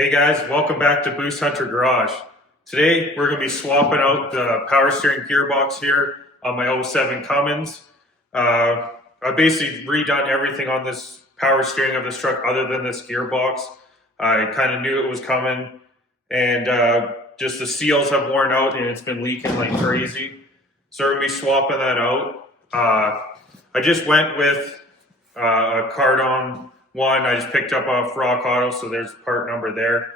Hey guys, welcome back to Boost Hunter Garage. Today we're going to be swapping out the power steering gearbox here on my '07 Cummins. I basically redone everything on this power steering of this truck other than this gearbox. I kind of knew it was coming, and just the seals have worn out and it's been leaking like crazy. So we're going to be swapping that out. I just went with a card-on one. I just picked up off Rock Auto, so there's part number there.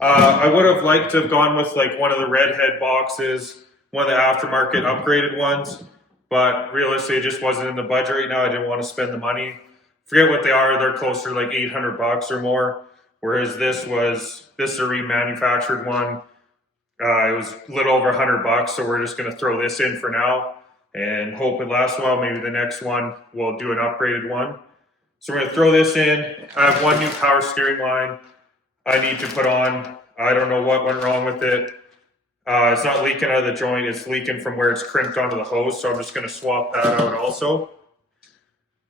I would have liked to have gone with like one of the redhead boxes, one of the aftermarket upgraded ones, but realistically, it just wasn't in the budget right now. I didn't want to spend the money. Forget what they are; they're closer to like $800 or more. Whereas this is a remanufactured one. It was a little over $100, so we're just going to throw this in for now and hope it lasts a while. Maybe the next one we'll do an upgraded one. So we're going to throw this in. I have one new power steering line I need to put on. I don't know what went wrong with it. It's not leaking out of the joint. It's leaking from where it's crimped onto the hose. So I'm just going to swap that out also.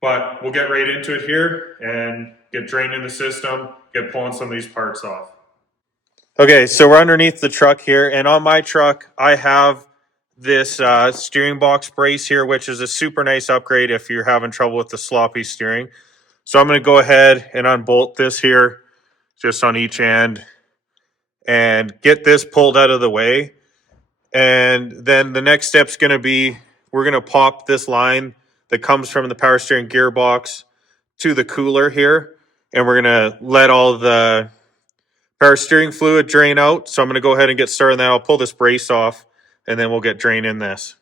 But we'll get right into it here and get draining the system, get pulling some of these parts off. Okay, so we're underneath the truck here. And on my truck, I have this steering box brace here, which is a super nice upgrade if you're having trouble with the sloppy steering. So I'm going to go ahead and unbolt this here just on each end and get this pulled out of the way. And then the next step's going to be we're going to pop this line that comes from the power steering gearbox to the cooler here. And we're going to let all the power steering fluid drain out. So I'm going to go ahead and get started on that. I'll pull this brace off and then we'll get draining this.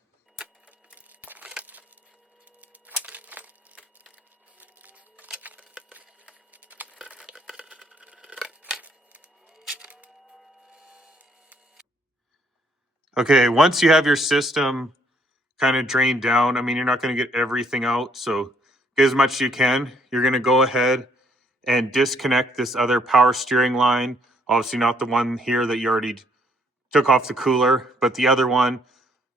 Okay, once you have your system kind of drained down, I mean, you're not going to get everything out, so get as much as you can. You're going to go ahead and disconnect this other power steering line. Obviously not the one here that you already took off the cooler, but the other one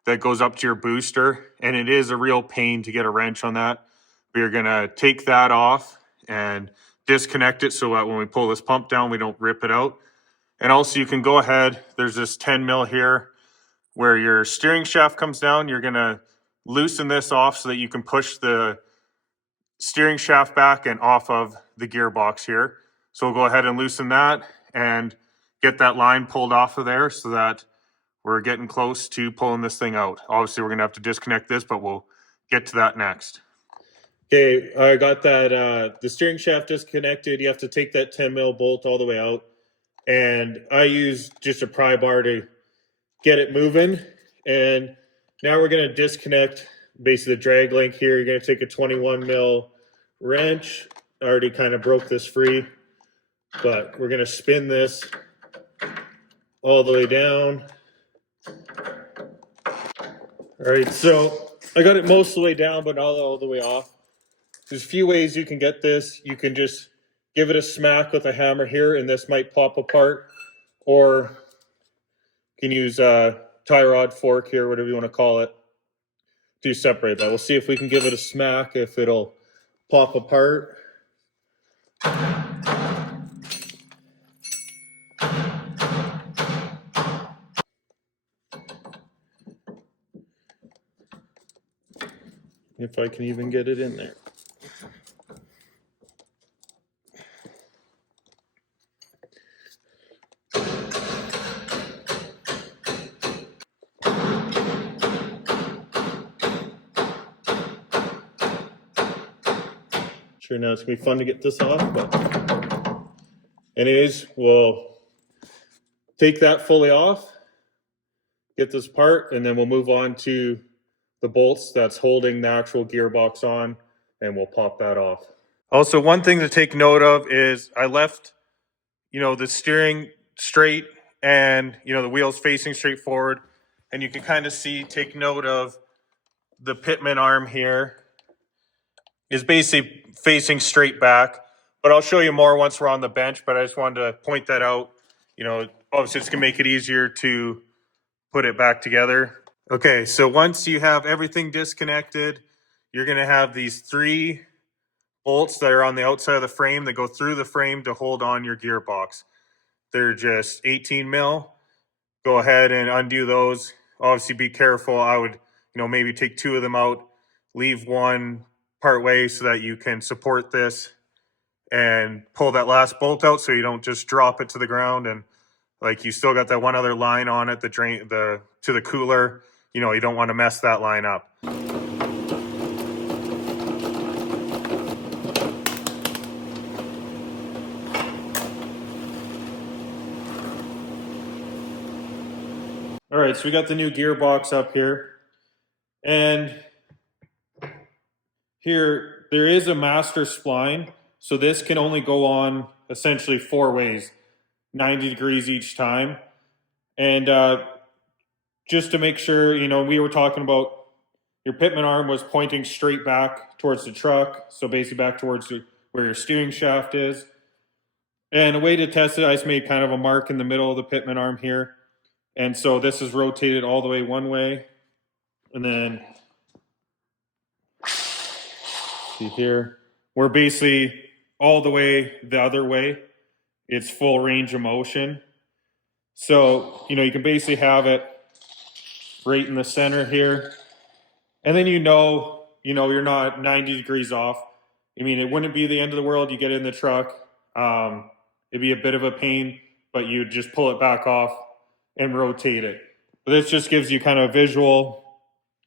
that goes up to your booster. And it is a real pain to get a wrench on that. But you're going to take that off and disconnect it so that when we pull this pump down, we don't rip it out. And also you can go ahead, there's this 10 mil here where your steering shaft comes down. You're going to loosen this off so that you can push the steering shaft back and off of the gearbox here. So we'll go ahead and loosen that and get that line pulled off of there so that we're getting close to pulling this thing out. Obviously, we're going to have to disconnect this, but we'll get to that next. Okay, I got that, the steering shaft disconnected. You have to take that 10 mil bolt all the way out. And I use just a pry bar to get it moving. And now we're going to disconnect basically the drag link here. You're going to take a 21 mil wrench. I already kind of broke this free, but we're going to spin this all the way down. All right, so I got it most of the way down, but not all the way off. There's a few ways you can get this. You can just give it a smack with a hammer here, and this might pop apart, or you can use a tie rod, fork here, whatever you want to call it, to separate that. We'll see if we can give it a smack, if it'll pop apart. If I can even get it in there. Sure, now it's gonna be fun to get this off, but anyways, we'll take that fully off, get this part, and then we'll move on to the bolts that's holding the actual gearbox on, and we'll pop that off. Also, one thing to take note of is I left, the steering straight and, the wheels facing straight forward. And you can kind of take note of the pitman arm here is basically facing straight back. But I'll show you more once we're on the bench, but I just wanted to point that out. Obviously it's going to make it easier to put it back together. Okay, so once you have everything disconnected, you're going to have these 3 bolts that are on the outside of the frame that go through the frame to hold on your gearbox. they're just 18 mil. Go ahead and undo those. Obviously be careful. I would, maybe take 2 of them out, leave one part way so that you can support this, and pull that last bolt out so you don't just drop it to the ground. And like, you still got that one other line on it, to the cooler. You don't want to mess that line up. All right, so we got the new gearbox up here, and here there is a master spline, so this can only go on essentially 4 ways, 90 degrees each time. And just to make sure, we were talking about your pitman arm was pointing straight back towards the truck, so basically back towards where your steering shaft is. And a way to test it, I just made kind of a mark in the middle of the pitman arm here. And so this is rotated all the way one way. And then, see here, we're basically all the way the other way. It's full range of motion. So, you can basically have it right in the center here. And then you're not 90 degrees off. I mean, it wouldn't be the end of the world. You get in the truck. It'd be a bit of a pain, but you just pull it back off and rotate it. But this just gives you kind of a visual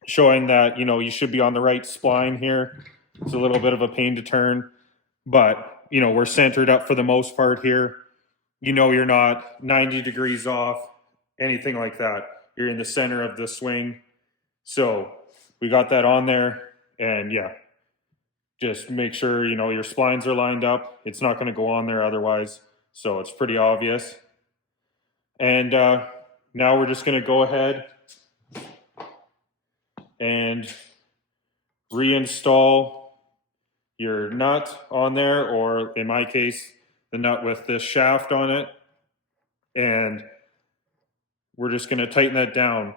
showing that, you should be on the right spline here. It's a little bit of a pain to turn, but, we're centered up for the most part here. You're not 90 degrees off, anything like that. You're in the center of the swing. So we got that on there, and yeah, just make sure, your splines are lined up. It's not going to go on there otherwise. So it's pretty obvious. And now we're just going to go ahead and reinstall your nut on there, or in my case, the nut with this shaft on it. And we're just going to tighten that down.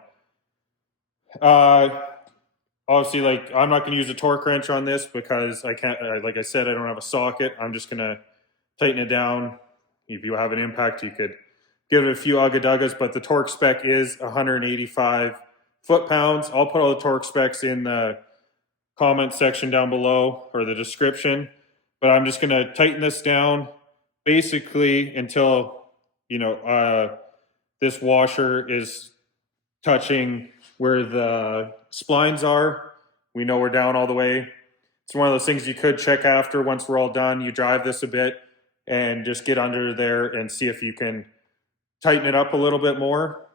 Obviously, I'm not going to use a torque wrench on this because I can't, like I said, I don't have a socket. I'm just going to tighten it down. If you have an impact, you could give it a few ugga-duggas, but the torque spec is 185 foot-pounds. I'll put all the torque specs in the comment section down below, or the description, but I'm just going to tighten this down basically until, this washer is touching where the splines are. We know we're down all the way. It's one of those things you could check after once we're all done. You drive this a bit and just get under there and see if you can tighten it up a little bit more.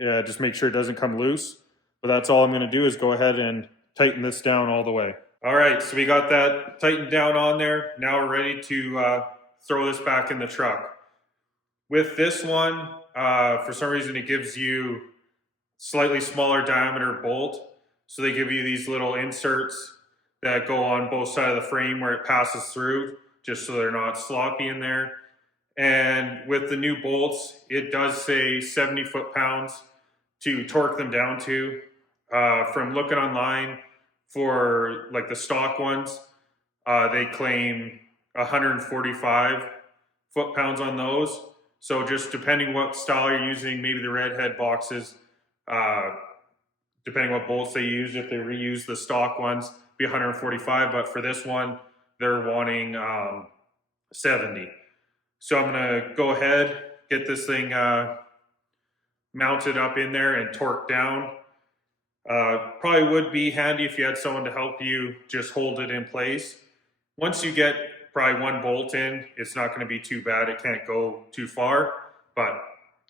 Just make sure it doesn't come loose. But that's all I'm going to do is go ahead and tighten this down all the way. All right, so we got that tightened down on there. Now we're ready to throw this back in the truck. With this one, for some reason it gives you slightly smaller diameter bolt. So they give you these little inserts that go on both sides of the frame where it passes through, just so they're not sloppy in there. And with the new bolts, it does say 70 foot-pounds to torque them down to. From looking online for the stock ones, they claim 145 foot-pounds on those. So just depending what style you're using, maybe the redhead boxes, depending what bolts they use, if they reuse the stock ones, be 145. But for this one, they're wanting 70. So I'm gonna go ahead, get this thing mounted up in there and torqued down. Probably would be handy if you had someone to help you just hold it in place. Once you get probably one bolt in, it's not going to be too bad. It can't go too far, but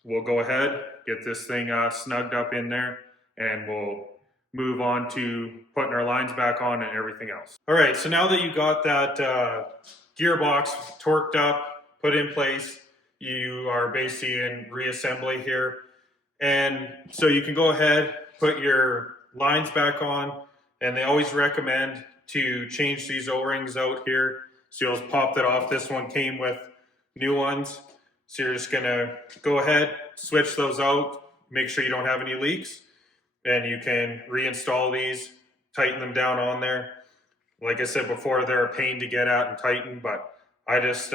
we'll go ahead, get this thing snugged up in there, and we'll move on to putting our lines back on and everything else. All right, so now that you got that gearbox torqued up, put in place, you are basically in reassembly here. And so you can go ahead, put your lines back on, and they always recommend to change these O-rings out here. So you'll pop that off. This one came with new ones. So you're just gonna go ahead, switch those out, make sure you don't have any leaks, and you can reinstall these, tighten them down on there. Like I said before, they're a pain to get at and tighten, but I just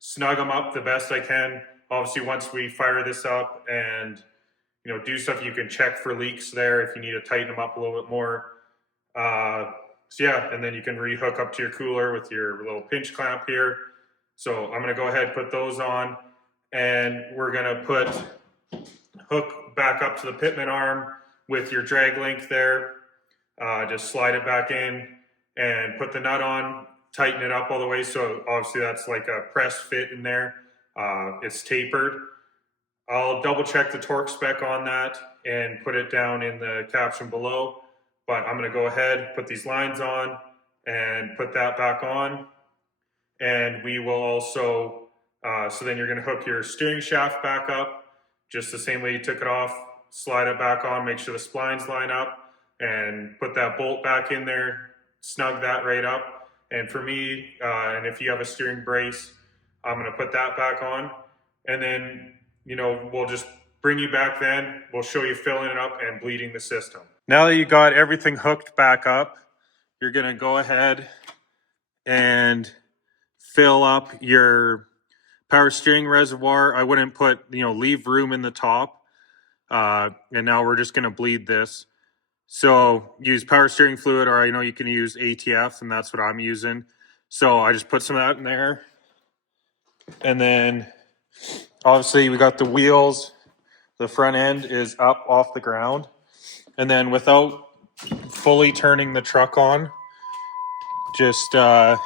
snug them up the best I can. Obviously, once we fire this up and do stuff, you can check for leaks there if you need to tighten them up a little bit more. So yeah, and then you can rehook up to your cooler with your little pinch clamp here. So I'm gonna go ahead and put those on, and we're gonna put hook back up to the pitman arm with your drag link there. Just slide it back in and put the nut on, tighten it up all the way. So obviously that's like a press fit in there. It's tapered. I'll double check the torque spec on that and put it down in the caption below. But I'm gonna go ahead, put these lines on and put that back on. And we will also, so then you're gonna hook your steering shaft back up, just the same way you took it off, slide it back on, make sure the splines line up, and put that bolt back in there, snug that right up. And for me, and if you have a steering brace, I'm gonna put that back on. And then, we'll just bring you back then. We'll show you filling it up and bleeding the system. Now that you got everything hooked back up, you're gonna go ahead and fill up your power steering reservoir. I wouldn't put, leave room in the top. And now we're just gonna bleed this. So use power steering fluid, or I know you can use ATF, and that's what I'm using. So I just put some of that in there. And then obviously we got the wheels. The front end is up off the ground. And then without fully turning the truck on, just go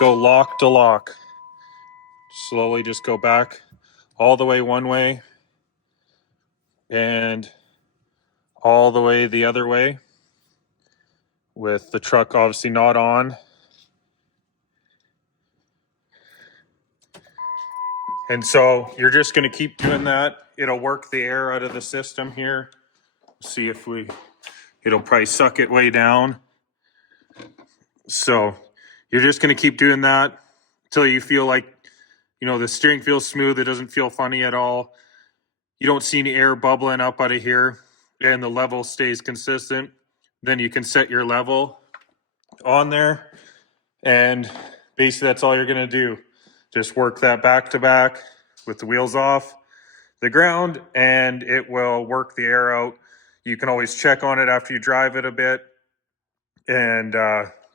lock to lock. Slowly just go back all the way one way and all the way the other way, with the truck obviously not on. And so you're just going to keep doing that. It'll work the air out of the system here. See if it'll probably suck it way down. So you're just going to keep doing that until you feel like, the steering feels smooth. It doesn't feel funny at all. You don't see any air bubbling up out of here, and the level stays consistent. Then you can set your level on there, and basically that's all you're going to do. Just work that back to back with the wheels off the ground, and it will work the air out. You can always check on it after you drive it a bit, and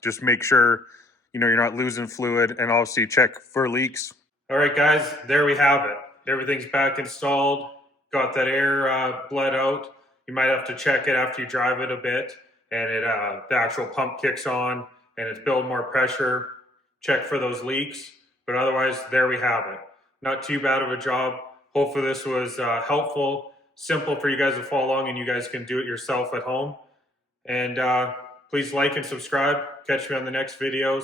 just make sure you're not losing fluid, and obviously check for leaks. All right, guys, there we have it. Everything's back installed. Got that air bled out. You might have to check it after you drive it a bit, and the actual pump kicks on and it's building more pressure. Check for those leaks, but otherwise, there we have it. Not too bad of a job. Hopefully this was helpful, simple for you guys to follow along, and you guys can do it yourself at home. And please like and subscribe. Catch me on the next videos.